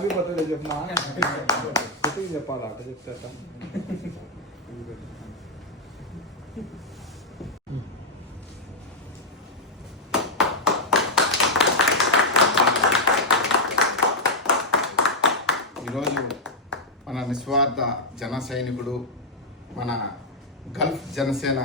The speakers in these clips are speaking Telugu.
హ్యాపీ పద్ధతి చెప్పమా చెప్పి చెప్పాలా? అట్లా ఈరోజు మన నిస్వార్థ జన సైనికుడు మన గల్ఫ్ జనసేన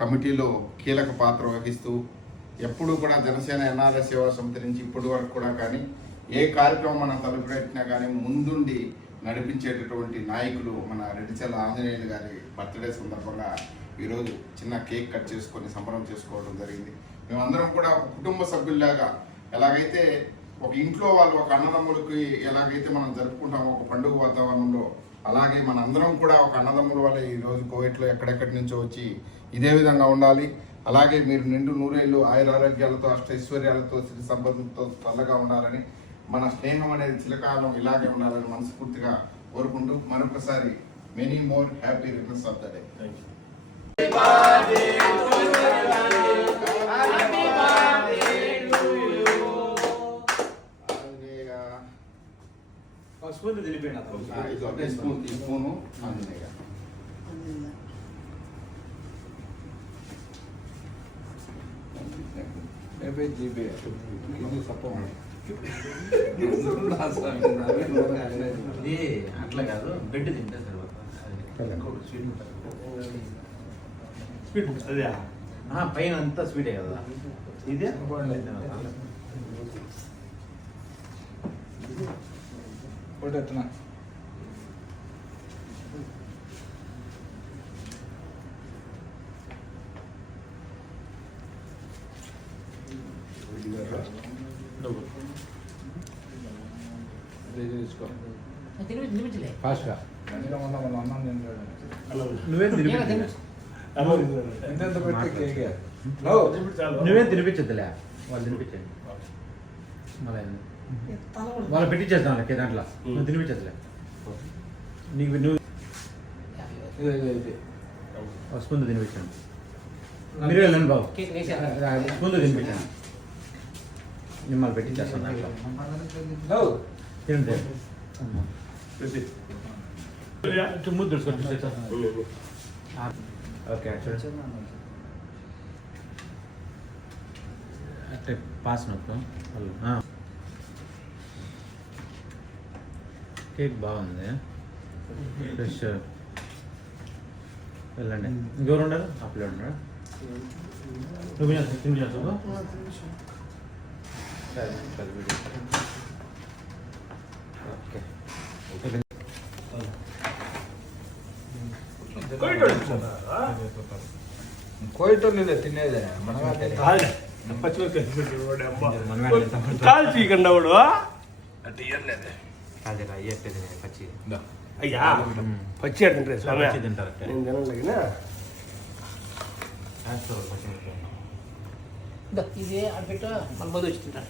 కమిటీలో కీలక పాత్ర వహిస్తూ ఎప్పుడూ కూడా జనసేన ఎన్ఆర్ఎస్ సేవా సమితి నుంచి ఇప్పటి వరకు కూడా కానీ ఏ కార్యక్రమం మనం తలుపెట్టినా కానీ ముందుండి నడిపించేటటువంటి నాయకులు మన రెడ్డిచల్ల ఆంజనేయులు గారి బర్త్డే సందర్భంగా ఈరోజు చిన్న కేక్ కట్ చేసుకొని సంబరం చేసుకోవడం జరిగింది. మేమందరం కూడా ఒక కుటుంబ సభ్యుల్లాగా ఎలాగైతే ఒక ఇంట్లో వాళ్ళు ఒక అన్నదమ్ములకి ఎలాగైతే మనం జరుపుకుంటామో ఒక పండుగ వాతావరణంలో అలాగే మన అందరం కూడా ఒక అన్నదమ్ముల వల్ల ఈ రోజు కోవిడ్లో ఎక్కడెక్కడి నుంచో వచ్చి ఇదే విధంగా ఉండాలి. అలాగే మీరు నిండు నూరేళ్ళు ఆయురారోగ్యాలతో అష్టైశ్వర్యాలతో శ్రీ సంబంధంతో చల్లగా ఉండాలని మన స్నేహం అనేది చిలకాలం ఇలాగే ఉండాలని మనస్ఫూర్తిగా కోరుకుంటూ మరొకసారి many more happy returns of the day spoon స్పూన్ ఏపీ జీపీ ఇది సప్పం ఇది అట్లా కాదు. బ్రెడ్ తింటే స్వీట్ అదే పైన అంతా స్వీటే కదా. ఇదే? ఒకటి ఎత్తనా ఇది తీసుకో. తినిపించలే ఫాస్ట్గా. నువ్వేం తినిపించలే? ఎంత ఎంత పెడితే కేకే? నో నువ్వేం తినిపించద్దులే? వాళ్ళు తినిపించండి. మళ్ళీ వాళ్ళు పెట్టించేస్తాను వాళ్ళకి దాంట్లో. నువ్వు తినిపించద్దులే. నీకు నువ్వు ఇది ఇది ఇది ఒక స్పూన్ తినిపించండి. మీరు వెళ్ళండి బాబు. కేక్ వేసాను స్పూన్ తినిపించండి. మిమ్మల్ని పెట్టించేస్తాను దాంట్లో. ఓకే అంటే పాస్ నొక్కు కేక్ బాగుంది ఫ్రెష్ వెళ్ళండి ఇంకెవరు ఉండరు అప్పుడే ఉండరు నువ్వు తినేస్తా- తినేస్తావా? సరే, కోయిటో నీళ్ళే తినేదే మనమే తినేది. మనమే కాల్చి కండవుడు అదే అయ్యేది పచ్చి దా. అయ్యా పచ్చి అంటే స్వామి పచ్చి తింటారు నేను తినలేగినా ఇది అటు పెట్టు మన ముందు వచ్చి తింటాను